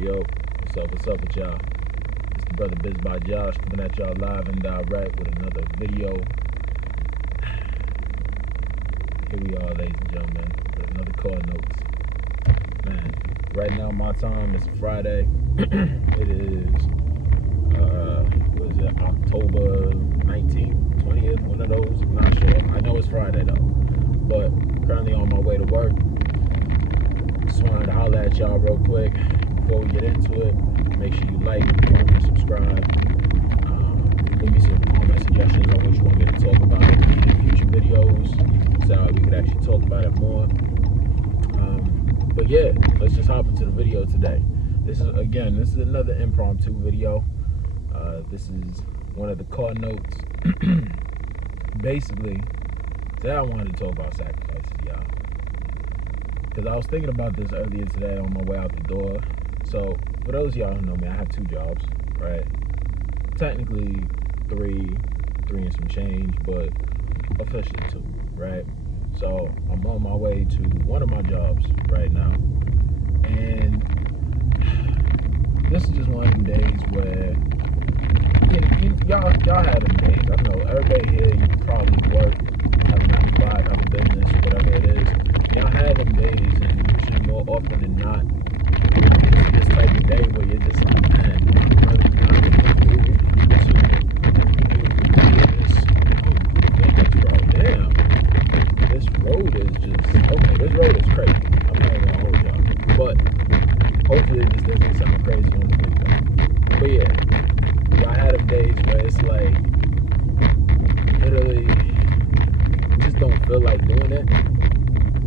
Yo, what's up with y'all? It's the brother Biz by Josh coming at y'all live and direct with another video. Here we are, ladies and gentlemen, with another Car Notes. Man, right now my time is Friday. It is, October 19th, 20th, one of those, I'm not sure. I know it's Friday though, but currently on my way to work. Just wanted to holler at y'all real quick before we get into it. Make sure you like, comment, and subscribe. Leave me some comment suggestions on what you want me to talk about in future videos, so we could actually talk about it more. But yeah, let's just hop into the video today. This is another impromptu video. This is one of the Car Notes. Basically, today I wanted to talk about sacrifices, y'all. Because I was thinking about this earlier today on my way out the door. So, for those of y'all who know me, I have 2 jobs, right? Technically, three and some change, but officially 2, right? So, I'm on my way to one of my jobs right now. And this is just one of them days where, y'all have them days. I know everybody here, you probably work, have a 9 to 5, have a business, whatever it is. Y'all have them days, and usually more often than not, it's this type of day where you're just like, man, I'm really not in the mood to do this, bro. Damn, this road is just, okay, this road is crazy. I'm not even gonna hold y'all. But hopefully this doesn't sound crazy on the video. But yeah, y'all had them days where it's like, literally, you just don't feel like doing it,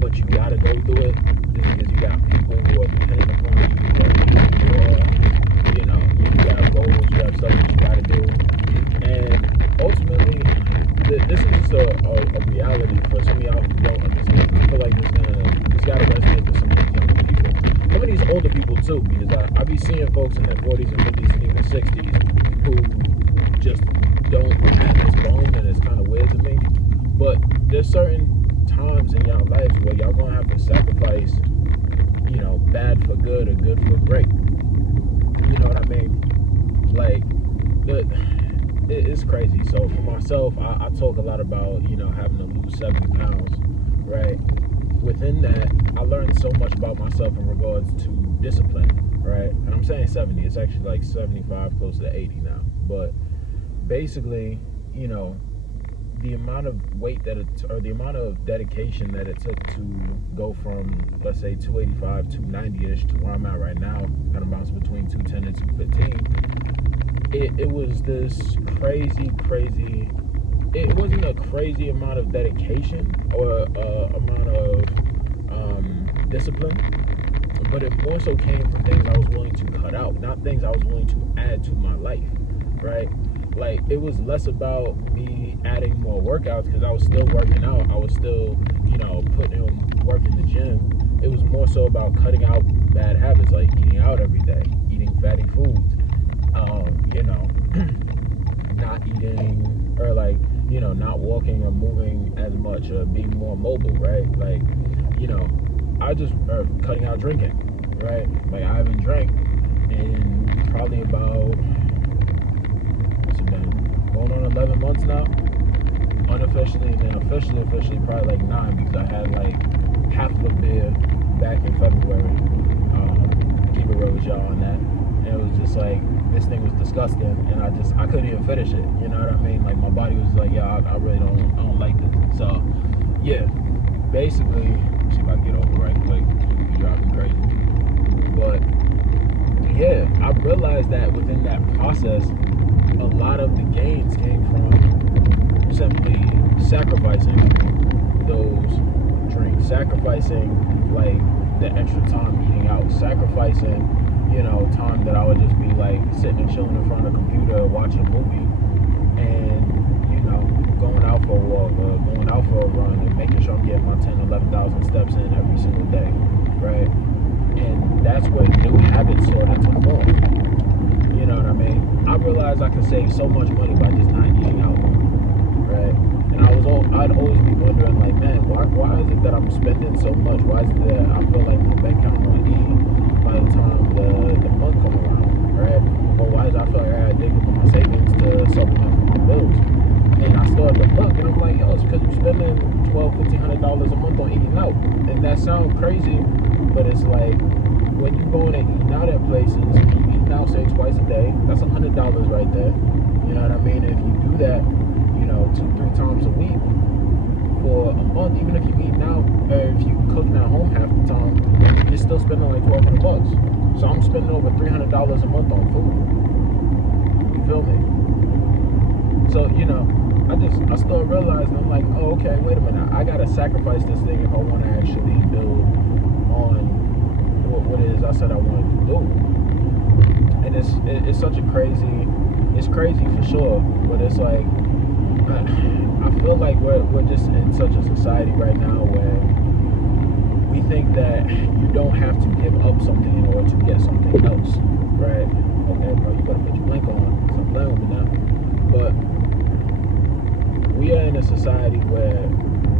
but you gotta go do it just because you got people who are depending upon you, or you got goals, you have stuff that you gotta do. And ultimately, this is just a reality for some of y'all who don't understand. I feel like this gotta resonate with some of these younger people, some of these older people too, because I be seeing folks in their 40s and 50s and even 60s who just don't have this bone, and it's kind of weird to me. But there's certain times in y'all lives where y'all gonna have to sacrifice, bad for good or good for great. You know what I mean? Like, it's crazy. So for myself, I talk a lot about, having to lose 70 pounds, right? Within that, I learned so much about myself in regards to discipline, right? And I'm saying 70, it's actually like 75, close to 80 now. But basically, the amount of weight or the amount of dedication that it took to go from, let's say, 285, 290-ish to where I'm at right now, kind of bounce between 210 and 215. It was this crazy, it wasn't a crazy amount of dedication or amount of discipline, but it more so came from things I was willing to cut out, not things I was willing to add to my life, right? Like, it was less about me adding more workouts, because I was still working out. I was still, putting in work in the gym. It was more so about cutting out bad habits, like eating out every day, eating fatty foods, not eating, or not walking or moving as much, or being more mobile, right? Like, I just cutting out drinking, right? Like, I haven't drank in probably about, going on 11 months now, unofficially, and then officially probably like 9, because I had like half of a beer back in February. Keep it real with y'all on that. And it was just like, this thing was disgusting, and I couldn't even finish it. You know what I mean? Like, my body was like, yeah, I really don't like this. So yeah, basically, see if I can get over right quick. It's driving crazy. But yeah, I realized that within that process, a lot of the gains came from simply sacrificing those drinks, sacrificing like the extra time eating out, sacrificing, time that I would just be like sitting and chilling in front of a computer watching a movie, and going out for a walk or going out for a run, and making sure I'm getting my 10, 11,000 steps in every single day, right? And that's where new habits started to form. You know what I mean? I realized I could save so much money by just not eating out, right? And I'd always be wondering, like, man, why is it that I'm spending so much? Why is it that I feel like my bank account won't eat by the time the month like when you going and eating out at places, you eating out say twice a day, that's $100 right there. You know what I mean? If you do that, 2-3 times a week for a month, even if you eating out, or if you cooking at home half the time, you're still spending like $1,200. So I'm spending over $300 a month on food. You feel me? So I still realized, I'm like, oh, okay, wait a minute, I gotta sacrifice this thing if I want to actually build on what it is I said I wanted to do. And it's such a it's crazy for sure, but it's like I feel like we're just in such a society right now where we think that you don't have to give up something in order to get something else, right? Okay, bro, you better put your blink on, so I'm playing with me now. But we are in a society where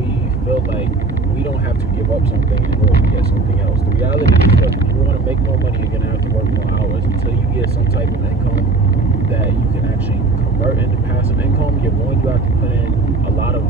we feel like we don't have to give up something in order to get something else. The reality is that if you want to make more money, you're going to have to work more hours until you get some type of income that you can actually convert into passive income. You're going to have to put in a lot of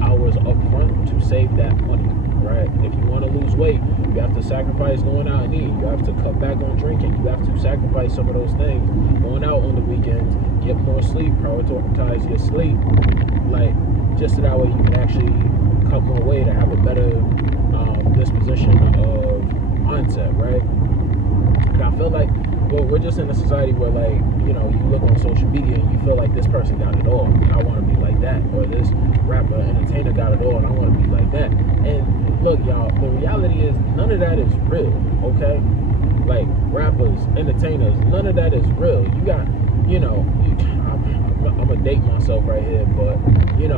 hours up front to save that money, right? If you want to lose weight, you have to sacrifice going out and eating. You have to cut back on drinking. You have to sacrifice some of those things. Going out on the weekends, get more sleep, prioritize your sleep, just so that way you can actually cut more weight and have a better disposition of mindset, right? And I feel like, we're just in a society where, you look on social media and you feel like this person got it all, and I want to be like that, or this rapper, entertainer got it all, and I want to be like that. And look, y'all, the reality is none of that is real, okay? Like, rappers, entertainers, none of that is real. You got, I'm gonna date myself right here, but you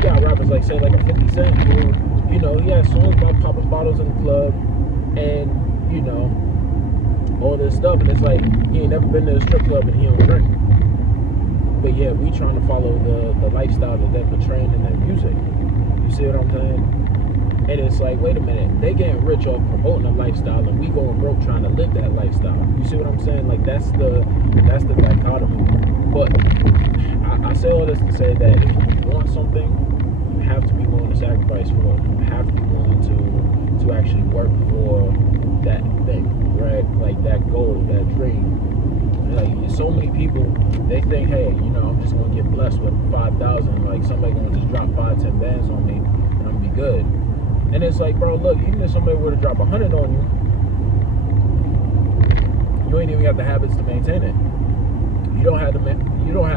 got rappers like a 50 Cent who, he has songs about popping bottles in the club and all this stuff, and it's like he ain't never been to a strip club and he don't drink. But yeah, we trying to follow the lifestyle that they're portraying in their music. You see what I'm saying? And it's like, wait a minute, they getting rich off promoting a lifestyle, and we going broke trying to live that lifestyle. You see what I'm saying? Like that's the dichotomy. But I say all this to say that if you want something, you have to be willing to sacrifice for it. You have to be willing to actually work for that thing, right? Like that goal, that dream. Like so many people, they think, hey, I'm just gonna get blessed with 5,000. Like somebody gonna just drop 5-10 bands on me, and I'm gonna be good. And it's like, bro, look, even if somebody were to drop 100 on you, you ain't even got the habits to maintain it. You don't have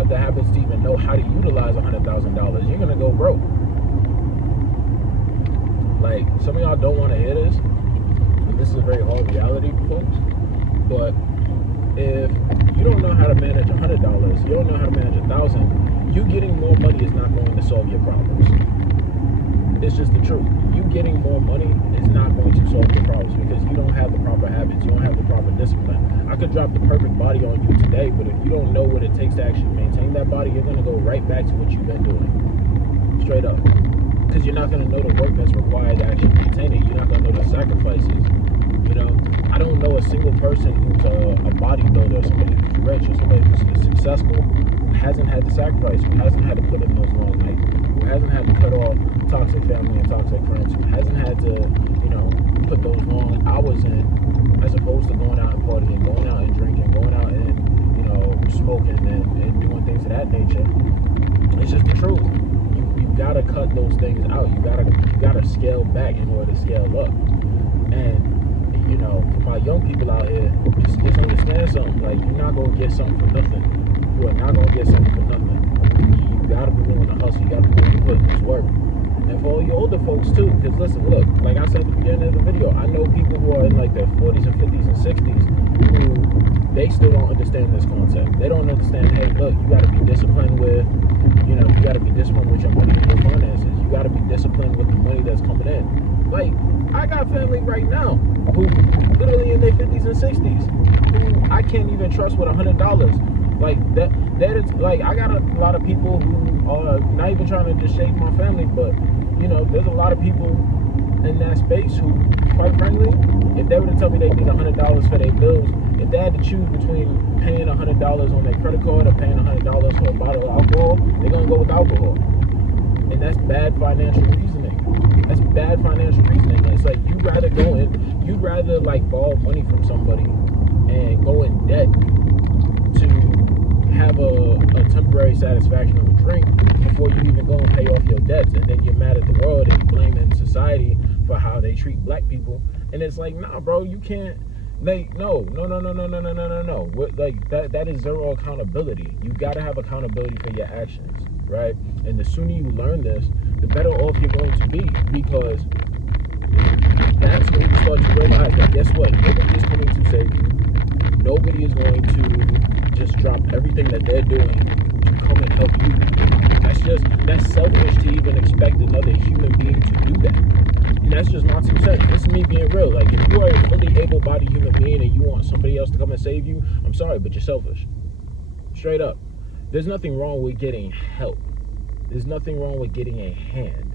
the habits to even know how to utilize $100,000. You're gonna go broke. Like some of y'all don't want to hear this. This is a very hard reality, folks. But if you don't know how to manage $100, you don't know how to manage 1,000. You getting more money is not going to solve your problems. It's just the truth. You getting more money is not going to solve your problems because you don't have the proper habits. You don't have the proper discipline. I could drop the perfect body on you today, but if you don't know what it takes to actually maintain that body, you're going to go right back to what you've been doing. Straight up. Because you're not going to know the work that's required to actually maintain it. You're not going to know the sacrifices. I don't know a single person who's a bodybuilder, somebody who's rich, or somebody who's successful, who hasn't had to sacrifice, who hasn't had to put in those long nights, who hasn't had to cut off toxic family and toxic friends, who hasn't had to, put those long hours in, as opposed to going out and partying, going out and drinking, going out and, smoking and doing things of that nature. It's just the truth. You gotta cut those things out. You gotta scale back in order to scale up. And for my young people out here, just understand something. Like, you're not gonna get something for nothing. You are not gonna get something for nothing. You gotta be willing to hustle. You gotta be willing to put in this work. And for all you older folks too, because listen, look, like I said at the beginning of the video, I know people who are in like their 40s and 50s and 60s who they still don't understand this concept. They don't understand, hey, look, you gotta be disciplined with, you gotta be disciplined with your money and your finances. You gotta be disciplined with the money that's coming in. Like, I got family right now who literally in their 50s and 60s who I can't even trust with $100. Like that is like, I got a lot of people who are not even trying to just shake my family, but there's a lot of people in that space who, quite frankly, if they were to tell me they need $100 for their bills, if they had to choose between paying $100 on their credit card or paying $100 for a bottle of alcohol, they're gonna go with alcohol. And that's bad financial reasoning. That's bad financial reasoning. It's like, you rather rather like borrow money from somebody and go in debt to have a temporary satisfaction of a drink before you even go and pay off your debts, and then you're mad at the world and blaming society for how they treat black people. And it's like, nah, bro, you can't. Like, no. Like that is zero accountability. You gotta have accountability for your actions, right? And the sooner you learn this, the better off you're going to be, because that's when you start to realize that, guess what? Nobody is coming to save you. Nobody is going to just drop everything that they're doing to come and help you. That's selfish to even expect another human being to do that. And that's just my 2 cents. This is me being real. Like, if you are a fully able-bodied human being and you want somebody else to come and save you, I'm sorry, but you're selfish. Straight up. There's nothing wrong with getting help. There's nothing wrong with getting a hand.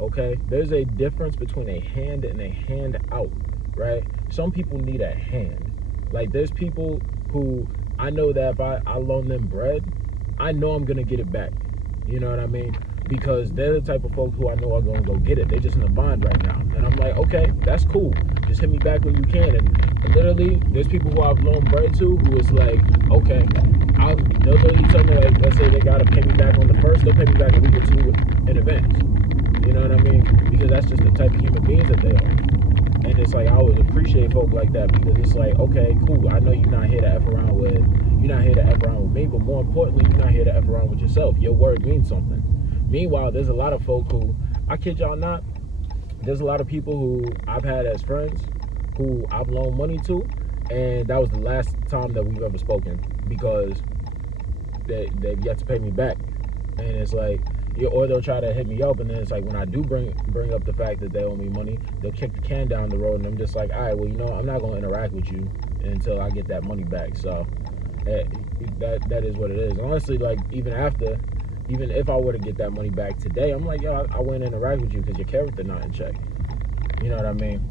Okay? There's a difference between a hand and a hand out, right? Some people need a hand. Like, there's people who I know that if I loan them bread, I know I'm going to get it back. You know what I mean? Because they're the type of folk who I know are going to go get it. They're just in a bind right now. And I'm like, okay, that's cool. Just hit me back when you can. And literally, there's people who I've loaned bread to who is like, okay, they'll literally tell me, like, let's say they got to pay me back on the first, they'll pay me back a week or 2 in advance. You know what I mean? Because that's just the type of human beings that they are. And it's like, I always appreciate folk like that, because it's like, okay, cool, I know you're not here to F around with me, but more importantly, you're not here to F around with yourself. Your word means something. Meanwhile, there's a lot of folk who, I kid y'all not, there's a lot of people who I've had as friends who I've loaned money to, and that was the last time that we've ever spoken, because they've yet to pay me back. And it's like, yeah, or they'll try to hit me up, and then it's like, when I do bring up the fact that they owe me money, they'll kick the can down the road, and I'm just like, all right, well, you know, I'm not going to interact with you until I get that money back. So that is what it is. Honestly, like, even if I were to get that money back today, I'm like, yo, I wouldn't interact with you because your character not in check. You know what I mean?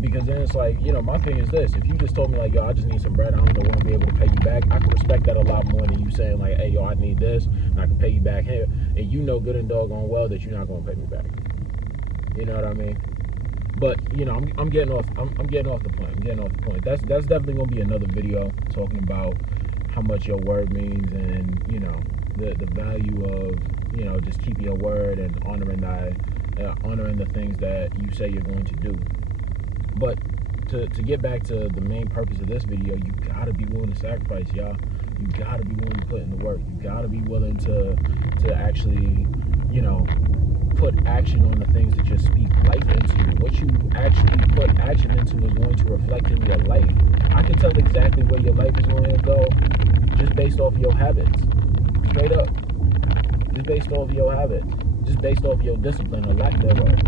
Because then it's like, you know, my thing is this: if you just told me, like, yo, I just need some bread, I don't know when I'll be able to pay you back, I can respect that a lot more than you saying, like, hey, yo, I need this and I can pay you back here, and you know good and doggone well that you're not going to pay me back. You know what I mean? But, you know, I'm getting off the point. That's definitely going to be another video talking about how much your word means, and, you know, the value of, you know, just keeping your word and honoring the things that you say you're going to do. But to get back to the main purpose of this video, you gotta be willing to sacrifice, y'all. You gotta be willing to put in the work. You gotta be willing to actually, you know, put action on the things that you speak life into. What you actually put action into is going to reflect in your life. I can tell exactly where your life is going to go just based off your habits. Straight up. Just based off your habits. Just based off your discipline or lack thereof.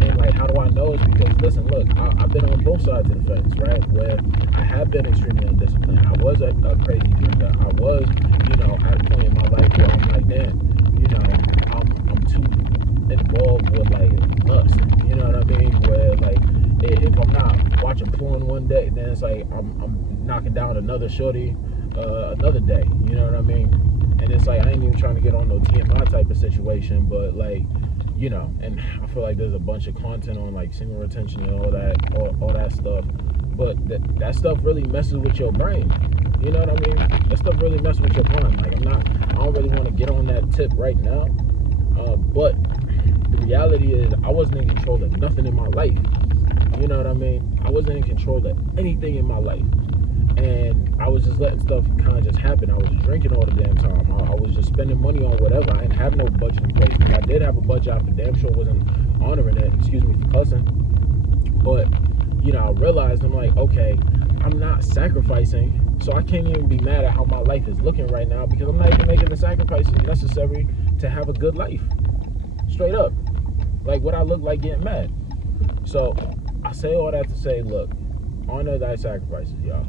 And, like, how do I know? It's because, listen, look, I've been on both sides of the fence, right? Where I have been extremely undisciplined. I was a crazy drinker. I was, you know, at a point in my life where I'm like, damn, you know, I'm too involved with, like, lust. You know what I mean? Where, like, if I'm not watching porn one day, then it's like I'm knocking down another shorty another day. You know what I mean? And it's like, I ain't even trying to get on no TMI type of situation, but, like, you know, and I feel like there's a bunch of content on, like, semen retention and all that stuff, but that stuff really messes with your brain. You know what I mean? That stuff really messes with your brain. Like, I don't really want to get on that tip right now, but the reality is I wasn't in control of nothing in my life. You know what I mean? I wasn't in control of anything in my life. And I was just letting stuff kind of just happen. I was drinking all the damn time. I was just spending money on whatever. I didn't have no budget in place. If I did have a budget, I for damn sure wasn't honoring it. Excuse me for cussing. But, you know, I realized, I'm like, okay, I'm not sacrificing, so I can't even be mad at how my life is looking right now, because I'm not even making the sacrifices necessary to have a good life. Straight up. Like, what I look like getting mad. So, I say all that to say, look, honor thy sacrifices, y'all.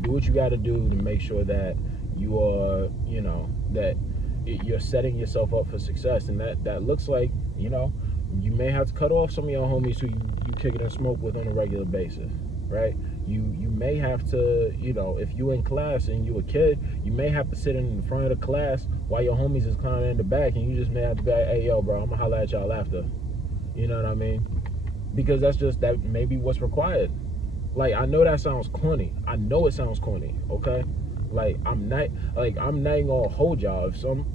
Do what you got to do to make sure that you are, you know, that you're setting yourself up for success. And that looks like, you know, you may have to cut off some of your homies who you kick it and smoke with on a regular basis, right? You may have to, you know, if you in class and you a kid, you may have to sit in front of the class while your homies is kind of in the back, and you just may have to be like, hey, yo, bro, I'm going to holler at y'all after. You know what I mean? because that's just that maybe what's required. Like, I know that sounds corny. I know it sounds corny, okay? Like, I'm not gonna hold y'all. If some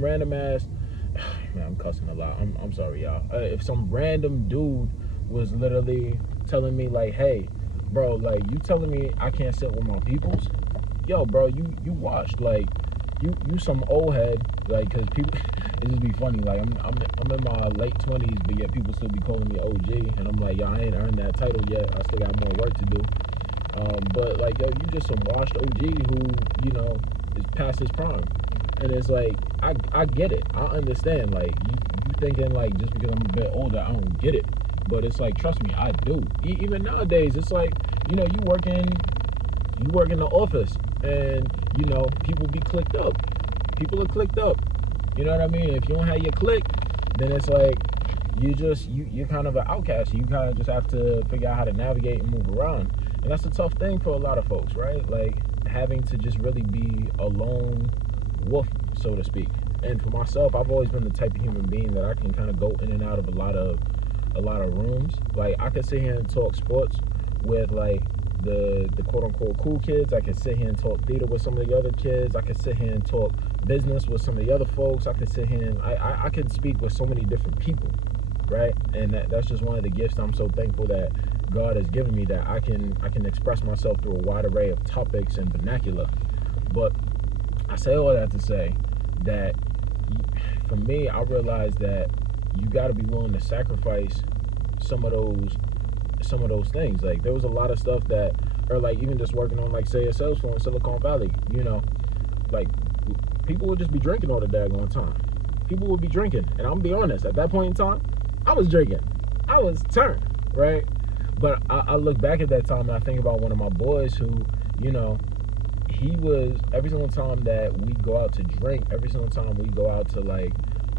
random ass, man, I'm cussing a lot. I'm sorry, y'all. If some random dude was literally telling me like, hey, bro, like, you telling me I can't sit with my peoples? Yo, bro, you washed. Like, you some old head. Like, cause people, it just be funny. Like, I'm in my late 20s, but yet people still be calling me OG, and I'm like, yo, I ain't earned that title yet. I still got more work to do. But like, yo, you just some washed OG who, is past his prime. And it's like, I get it. I understand. Like, you thinking like, just because I'm a bit older, I don't get it. But it's like, trust me, I do. Even nowadays, it's like, you work in the office, and people be clicked up. People are clicked up. You know what I mean? If you don't have your click, then it's like you're kind of an outcast. You kind of just have to figure out how to navigate and move around. And that's a tough thing for a lot of folks, right? Like, having to just really be a lone wolf, so to speak. And for myself, I've always been the type of human being that I can kind of go in and out of a lot of rooms. Like, I could sit here and talk sports with like the quote unquote cool kids. I could sit here and talk theater with some of the other kids. I could sit here and talk business with some of the other folks. I could sit here and I could speak with so many different people, right? And that's just one of the gifts I'm so thankful that God has given me, that I can express myself through a wide array of topics and vernacular. But I say all that to say that for me, I realized that you got to be willing to sacrifice some of those things. Like, there was a lot of stuff that, or like even just working on, like, say, a sales floor in Silicon Valley, like, people would just be drinking all the daggone time. People would be drinking, and I'm gonna be honest, at that point in time, I was drinking. I was turned, right? But I look back at that time and I think about one of my boys who, he was, every single time that we go out to drink, every single time we go out to like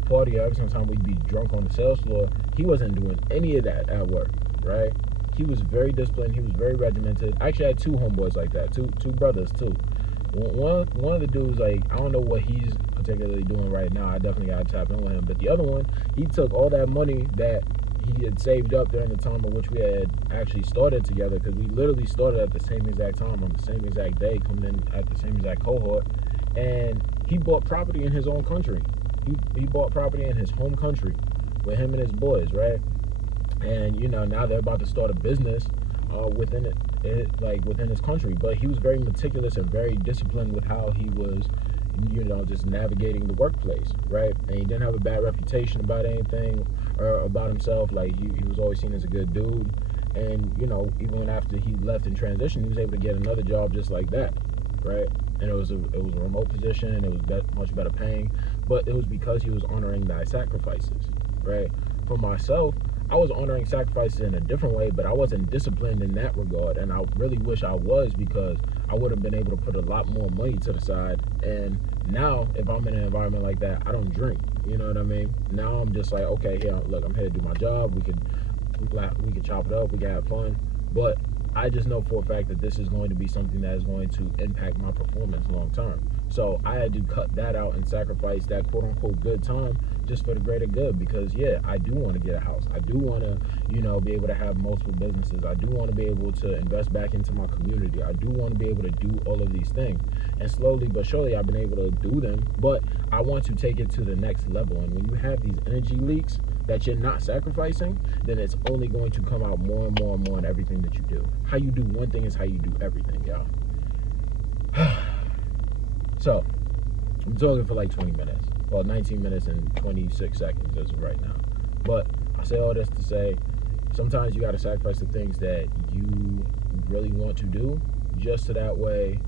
party, every single time we'd be drunk on the sales floor, he wasn't doing any of that at work, right? He was very disciplined. He was very regimented. I actually had two homeboys like that, two brothers too. One of the dudes, like, I don't know what he's particularly doing right now. I definitely got to tap in with him. But the other one, he took all that money that he had saved up during the time of which we had actually started together, because we literally started at the same exact time, on the same exact day, coming in at the same exact cohort. And he bought property in his own country. He bought property in his home country with him and his boys, right? And now they're about to start a business within within his country. But he was very meticulous and very disciplined with how he was, just navigating the workplace, right? And he didn't have a bad reputation about anything or about himself. Like, he was always seen as a good dude. And even after he left and transitioned, he was able to get another job just like that, right? And it was a remote position, and it was much better paying, but it was because he was honoring thy sacrifices, right? For myself, I was honoring sacrifices in a different way, but I wasn't disciplined in that regard, and I really wish I was, because I would have been able to put a lot more money to the side. And now, if I'm in an environment like that, I don't drink. You know what I mean? Now I'm just like, okay, here, look, I'm here to do my job. We could chop it up. We can have fun, but I just know for a fact that this is going to be something that is going to impact my performance long term. So I had to cut that out and sacrifice that quote unquote good time just for the greater good, because yeah, I do want to get a house. I do want to, be able to have multiple businesses. I do want to be able to invest back into my community. I do want to be able to do all of these things. And slowly but surely I've been able to do them, but I want to take it to the next level. And when you have these energy leaks that you're not sacrificing, then it's only going to come out more and more and more in everything that you do. How you do one thing is how you do everything, y'all. So, I'm talking for like 20 minutes. Well, 19 minutes and 26 seconds as of right now. But I say all this to say, sometimes you got to sacrifice the things that you really want to do, just so that way,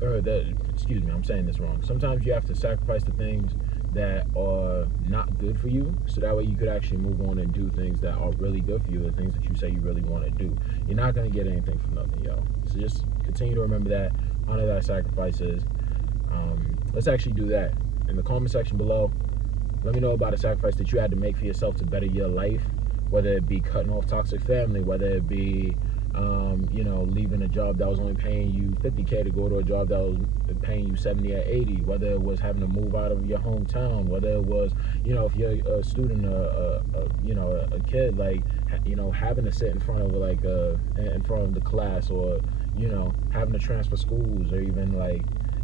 I'm saying this wrong. Sometimes you have to sacrifice the things that are not good for you, so that way you could actually move on and do things that are really good for you, the things that you say you really want to do. You're not going to get anything from nothing, yo. So just continue to remember that, honor that sacrifices. Let's actually do that. In the comment section below, let me know about a sacrifice that you had to make for yourself to better your life, whether it be cutting off toxic family, whether it be, You know, leaving a job that was only paying you $50K to go to a job that was paying you 70 or 80, whether it was having to move out of your hometown, whether it was, you know, if you're a student, you know, a kid, like, you know, having to sit in front of like in front of the class, or, you know, having to transfer schools, or even like,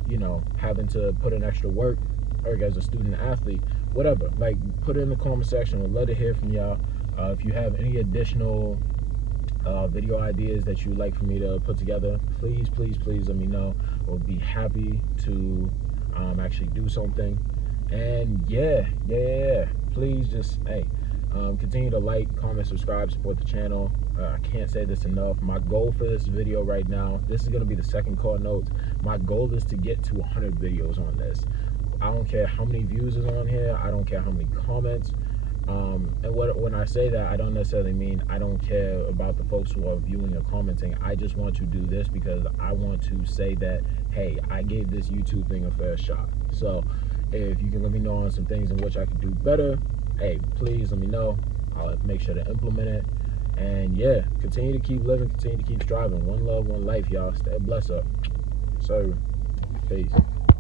you know, having to put in extra work, or as a student athlete, whatever. Like, put it in the comment section. I'd love to hear from y'all. If you have any additional video ideas that you'd like for me to put together, please let me know. We'll be happy to actually do something. And yeah, please just, hey, continue to like, comment, subscribe, support the channel. I can't say this enough. My goal for this video right now, this is going to be the second call notes. My goal is to get to 100 videos on this. I don't care how many views is on here. I don't care how many comments. And when I say that, I don't necessarily mean I don't care about the folks who are viewing or commenting. I just want to do this because I want to say that, hey, I gave this YouTube thing a fair shot. So if you can let me know on some things in which I could do better, hey, please let me know. I'll make sure to implement it. And yeah, continue to keep living, continue to keep striving. One love, one life, y'all. Stay blessed up. So, peace.